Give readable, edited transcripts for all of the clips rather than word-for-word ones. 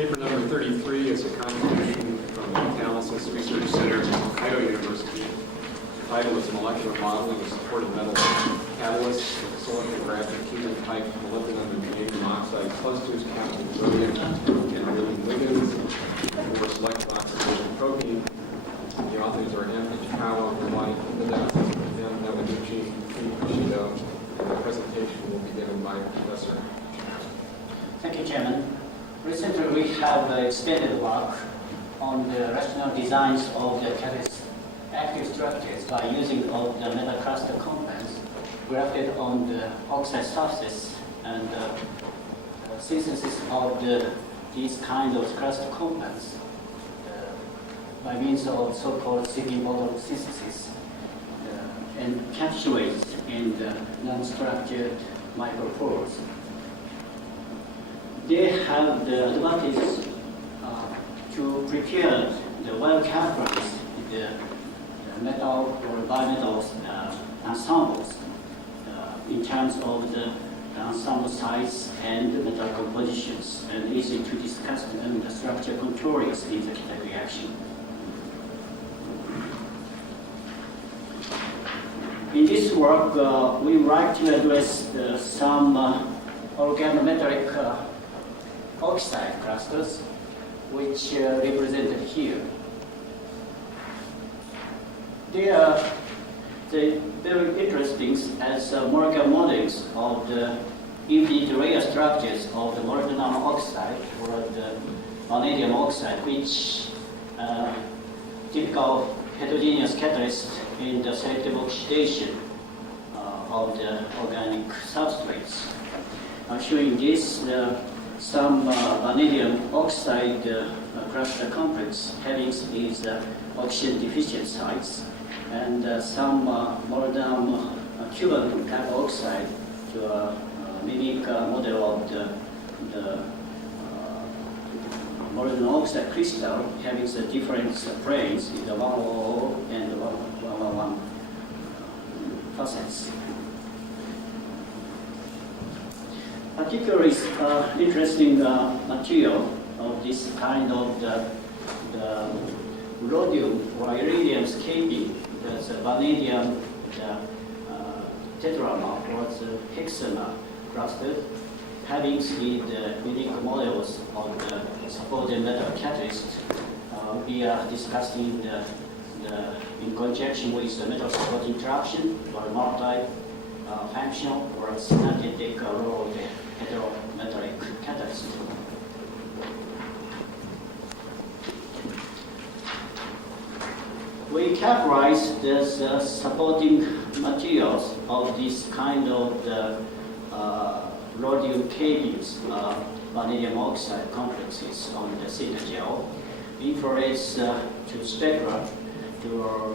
Paper number 33 is a contribution from the Catalysis Research Center at Hokkaido University. The title is Molecular Modeling of Supported Metal Catalysts with Silicon Graphic Cuban Type Molybdenum and Vanadium Oxide Clusters Capital Brilliant and Beryllium Ligands for Selective Oxidation Protein. The authors are M. Ichikawa, Rwani Kibida, M. Yamaguchi, P. Kushido, and the presentation will be given by Professor. Thank you, Chairman. Recently, we have expanded work on the rational designs of the catalyst active structures by using of the metal cluster compounds grafted on the oxide surface and synthesis of these kind of cluster compounds by means of so-called Siggy model synthesis encapsulated in the non-structured micropores. They have the advantage to prepare the well-characterized metal or bimetal ensembles in terms of the ensemble size and the metal compositions, and easy to discuss the structure controllers in the Kita reaction. In this work, we would like to address some organometallic oxide clusters, which are represented here. They are very interesting as molecular models of the infinite layer structures of the molybdenum oxide or the vanadium oxide, which typical heterogeneous catalyst in the selective oxidation of the organic substrates. Showing this, some vanadium oxide cluster complex having these oxygen deficient sites, and some molybdenum Cuban type oxide to mimic a model of the molybdenum oxide crystal having the different planes in the 100 and the 111 facets. Particularly interesting material of this kind of the rhodium or iridium scaping, that's vanadium tetramer or the hexamer cluster, having the unique models of the supported metal catalyst. We are discussing in conjunction with the metal support interaction or multi-functional or synergetic role of the heterometallic catalyst. We characterize the supporting materials of this kind of the rhodium cables, vanadium oxide complexes on the theta gel. Infrared to spectra to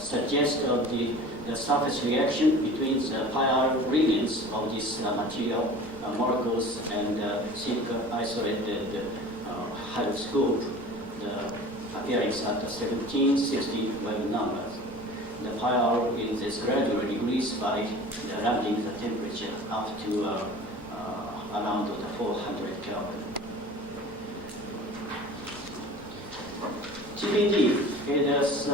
suggest of the surface reaction between the pi regions of this material molecules and zinc isolated hydroscope, the appearance at the 1760 wave numbers. The pi is gradually decreased by the ramping the temperature up to around the 400 Kelvin. TBD is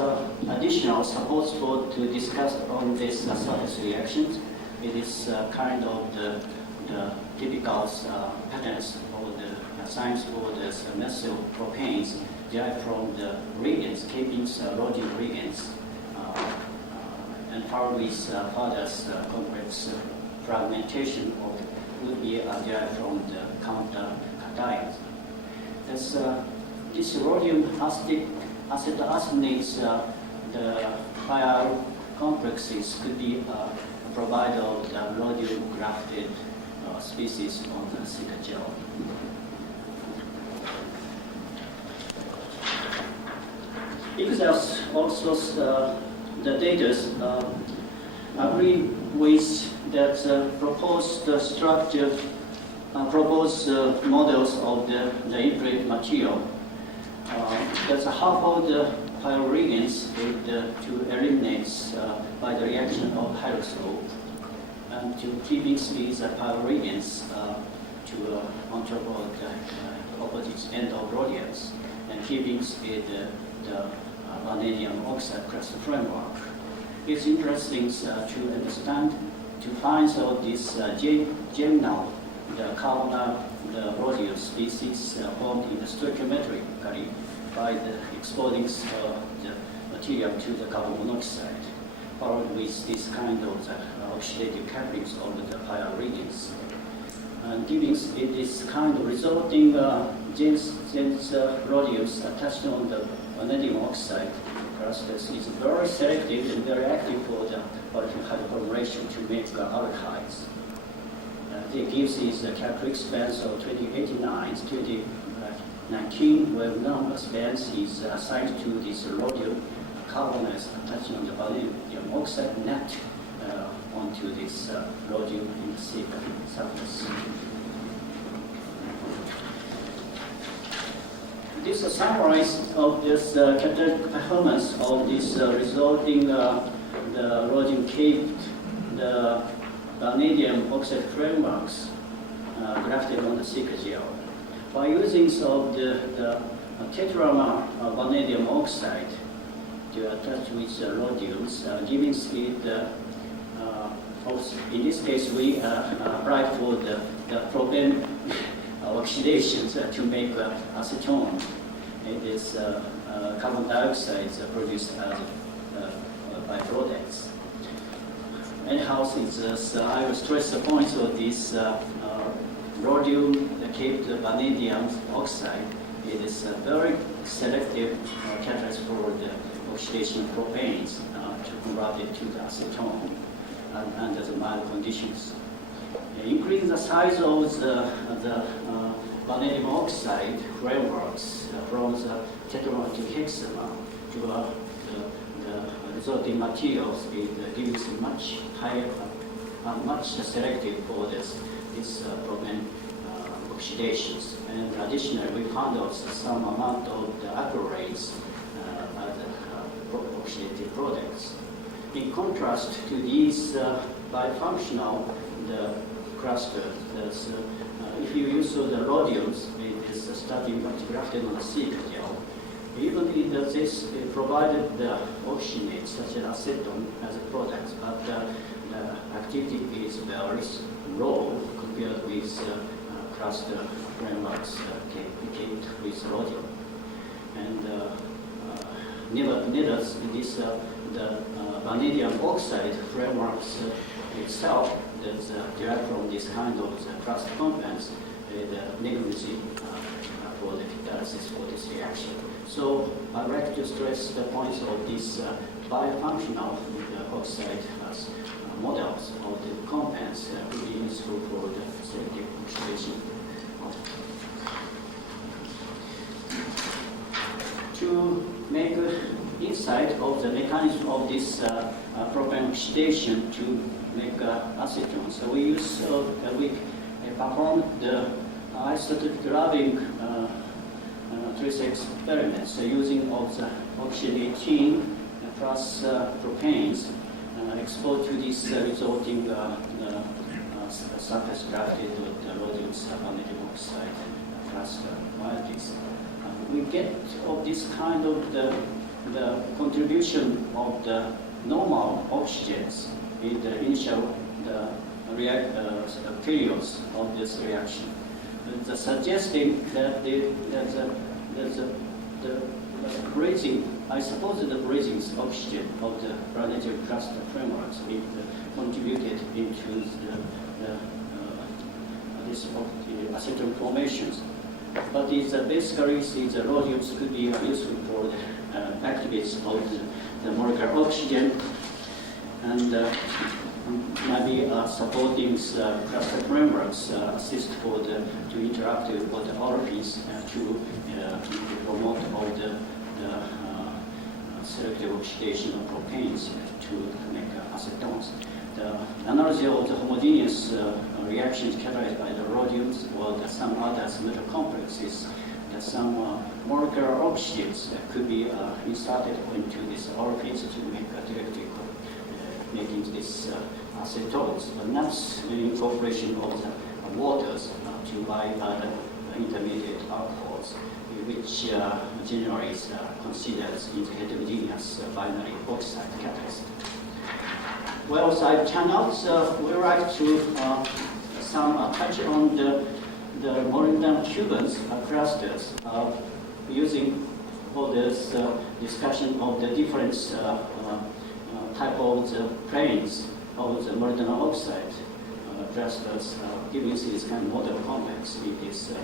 additional support for to discuss on this surface reactions. It is kind of the typical patterns or the signs for the methyl propanes derived from the reagents, capings, rhodium reagents, and probably further complex fragmentation would be derived from the counter cations. This rhodium acetoacenates, the pi complexes could be provided of the rhodium grafted species on the theta gel. Because also the data agree with that proposed structure, proposed models of the input material. That's half of the pyroregens to eliminate by the reaction of hydroscope, and to keep these pyroregens to control opposite end of rhodiums and keeping the vanadium oxide crystal framework. It's interesting to understand, to find out this geminal, the carbonyl, the rhodium species formed in the stoichiometrically by the exposing the material to the carbon monoxide, followed with this kind of oxidative couplings over the higher regions. And giving it this kind of resulting rhodiums attached on the vanadium oxide clusters is very selective and very active for the olefin hydrocolumation to make aldehydes. It gives these characteristic bands of 2089, 2019, where numerous bands is assigned to this rhodium carbonyls attached on the vanadium oxide net onto this rhodium in the surface. This is a summary of this catalytic performance of this resulting the rhodium caved the vanadium oxide frameworks grafted on the thick gel. By using the tetramer vanadium oxide to attach with rhodiums, giving speed, in this case we applied for the propane oxidations to make acetone. It is carbon dioxide produced as byproducts. Anyhow, I will stress the points of this rhodium caved vanadium oxide. It is a very selective catalyst for the oxidation of propanes to convert it to the acetone under the mild conditions. Increasing the size of the vanadium oxide frameworks from the tetramer to hexamer to the resulting materials, it gives much higher, much selective for this propane oxidations. And additionally, we found out some amount of the acrylates as oxidative products. In contrast to these bifunctional clusters, if you use the rhodiums, it is starting grafted on the thick gel. Even if this provided the oxygenate such as acetone as a product, but the activity is very low compared with cluster frameworks caved with rhodium. And nevertheless, this the vanadium oxide frameworks itself that's derived from this kind of cluster compounds, the negligible for the catalysis for this reaction. So I'd like to stress the points of this bifunctional oxide as models of the compounds will be useful for the selective oxidation. To make insight of the mechanism of this propane oxidation to make acetone, so we performed the isotopic rubbing trace experiments using of the oxygen plus propanes exposed to this resulting surface grafted with the rhodium vanadium oxide and cluster varieties. We get of this kind of the contribution of the normal oxygens in the initial periods of this reaction. Suggesting that the breathing, I suppose the breathing oxygen of the planetary cluster frameworks contributed into this acetone formations. But basically the rhodiums could be useful for the activates of the molecular oxygen and maybe supporting cluster frameworks assist to interact with the olefins to promote all the selective oxidation of propanes to make acetones. The analogy of the homogeneous reactions catalyzed by the rhodiums or some other metal complexes, that some molecular oxygens could be inserted into these olefins to make directly making this acetones, but not the incorporation of the waters to by other intermediate alcohols, which generally is considered in the heterogeneous binary oxide catalyst. Well, side channels, we would like to touch on the molybdenum cubans clusters using all this discussion of the different type of the planes of the molybdenum oxide clusters, giving this kind of model complex. It is the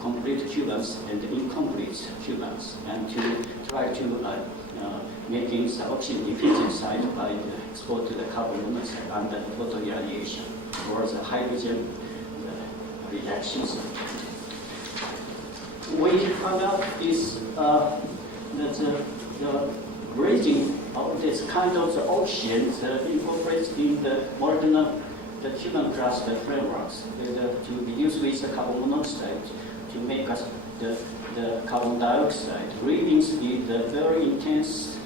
complete cubans and incomplete cubans, and to try to making the oxygen deficient side by exposed to the carbon monoxide under the photo irradiation or the hydrogen reactions. We found out is that the breathing of this kind of the oxygen incorporates in the molybdenum, the human cluster frameworks to be used with the carbon monoxide to make us the carbon dioxide. Readings is the very intense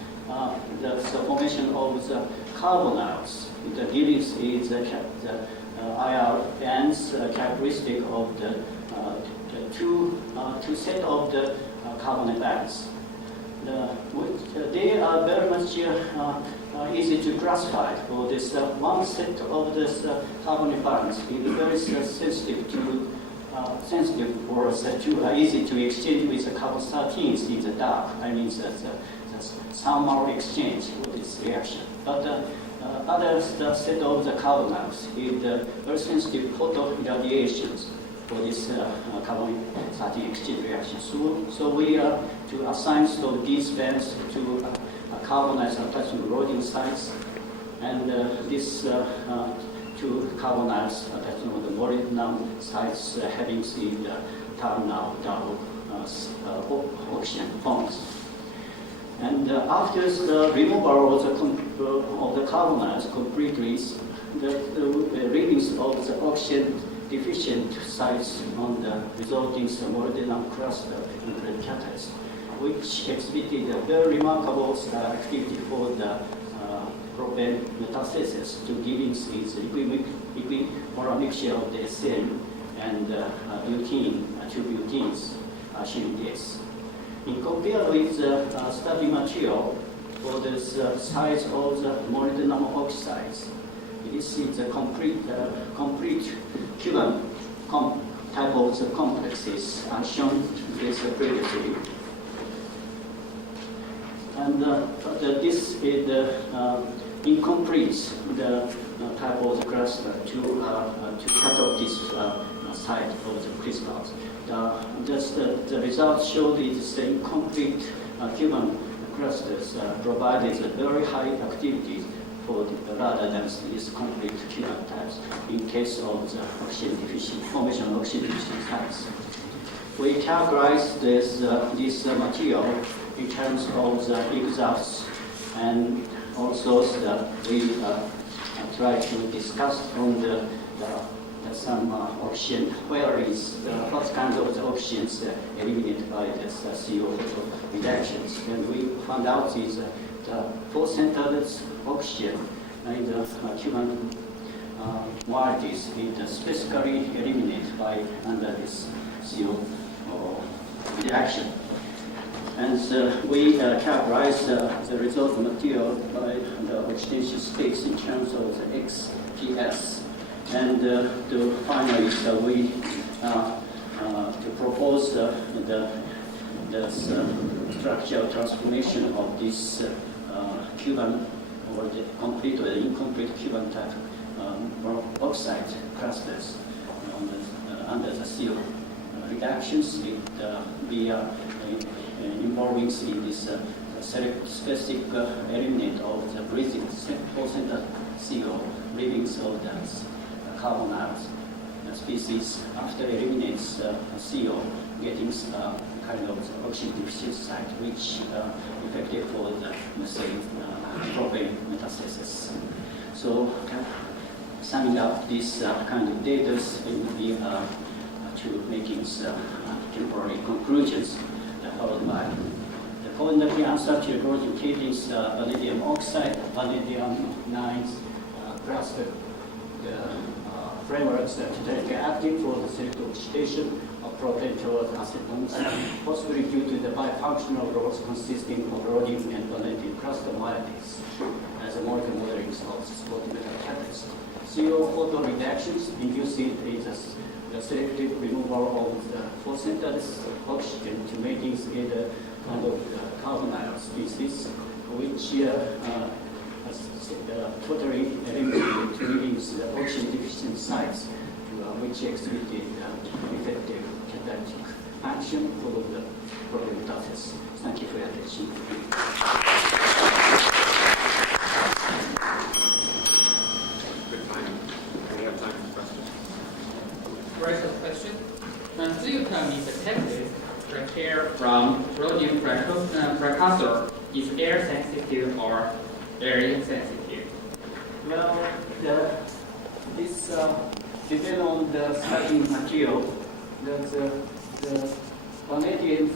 the formation of the carbonyls. The givings is the IR bands characteristic of the two set of the carbon bands. They are very much easy to classify. For this one set of this carbon bands is very sensitive to or easy to exchange with the carbon 13s in the dark. I mean the thermal exchange for this reaction. But other set of the carbonyls is very sensitive photo irradiations for this carbon 13 exchange reaction. So we are to assign these bands to carbonyls attached to loading sites, and this two carbonyls attached to the molybdenum sites having the terminal double oxygen bonds. And after the removal of the carbonyls completely, the readings of the oxygen deficient sites on the resulting molybdenum cluster in the catalyst, which exhibited a very remarkable activity for the propane metastasis to giving its equimolar mixture of the SN and butene, two butenes, this. In compared with the study material for the size of the molybdenum oxides, this is the complete Cuban type of the complexes as shown this previously. And this is the incomplete type of the cluster to cut off this side of the crystals. The results showed it's the incomplete Cuban clusters provided a very high activity for rather than these complete Cuban types in case of the oxygen deficient formation of oxygen deficient types. We characterize this material in terms of the exhausts, and also we try to discuss on some oxygen, where is what kind of the oxygens eliminated by the CO reactions. And we found out is the four-centered oxygen in the Cuban varieties is specifically eliminated by under this CO reaction. And we characterize the result material by the oxidation states in terms of the XPS. And finally, we to propose the structural transformation of this Cuban or the complete or the incomplete Cuban type oxide clusters under the CO reactions. It be involving in this specific eliminate of the breathing four-centered CO leavings of the carbonyls species after eliminates CO, getting kind of oxygen deficient site, which effective for the say propane metastasis. So summing up this kind of data will be to making temporary conclusions, followed by the coordinately unsaturated radiocarbon vanadium oxide, vanadium 9 cluster. The frameworks that are active for the selective oxidation of potential acetons, possibly due to the bifunctional roles consisting of rhodium and vanadium cluster moieties as a molecular modeling of supporting metal catalyst. CO photo reactions inducing the selective removal of the four-centered oxygen to make things get a kind of carbonyl species, which totally eliminated readings the oxygen deficient sites, which exhibited effective catalytic action for the problem process. Thank you for your attention. Good time. We have time for questions. First question. Could you tell me the catalyst prepared from rhodium precursor is air sensitive or air insensitive? Well, this depends on the starting material. The vanadium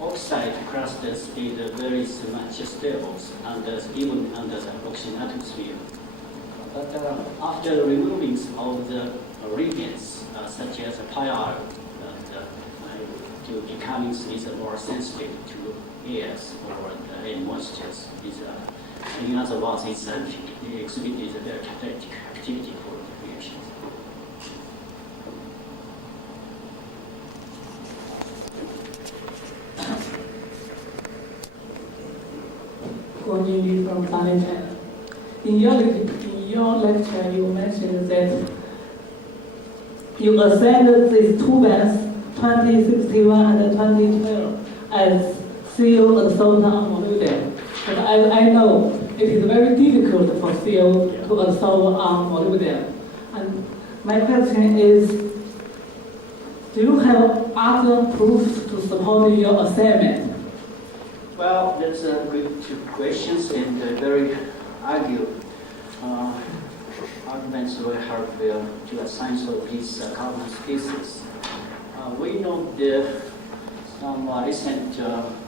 oxide clusters is very much stable even under the oxygen atmosphere. But after removing of the reagents, such as pyre, to becoming is more sensitive to airs or the air moistures. In other words, it exhibits a very catalytic activity for the reaction. Guanyin from Planet China. In your lecture, you mentioned that you assigned these two bands, 2061 and 2012, as CO and sulfur on molybdenum. But I know it is very difficult for CO to absorb on molybdenum. And my question is, do you have other proofs to support your assignment? Well, that's a good two questions and very arguments will help to assign of these carbon species. We know some recent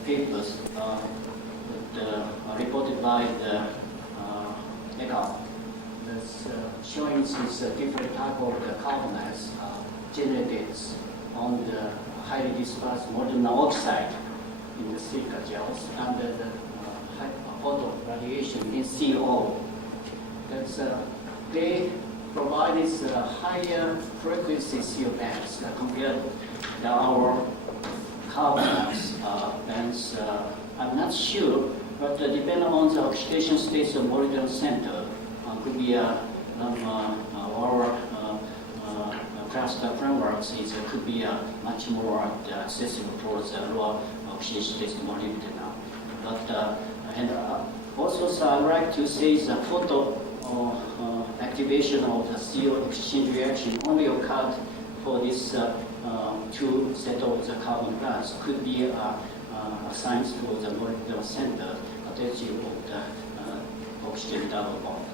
papers reported by the ECA that's showing these different type of the carbonides generated on the highly dispersed molybdenum oxide in the silica gels under the photo radiation in CO. That's they provided higher frequency CO bands compared to our carbonides bands. I'm not sure, but depending on the oxidation states of molybdenum center, could be our cluster frameworks could be much more accessible towards lower oxidation states of molybdenum. But also, so I'd like to say the photo activation of the CO exchange reaction only occurred for this two set of the carbon bands. Could be assigned to the molybdenum center attached to the oxygen double bond.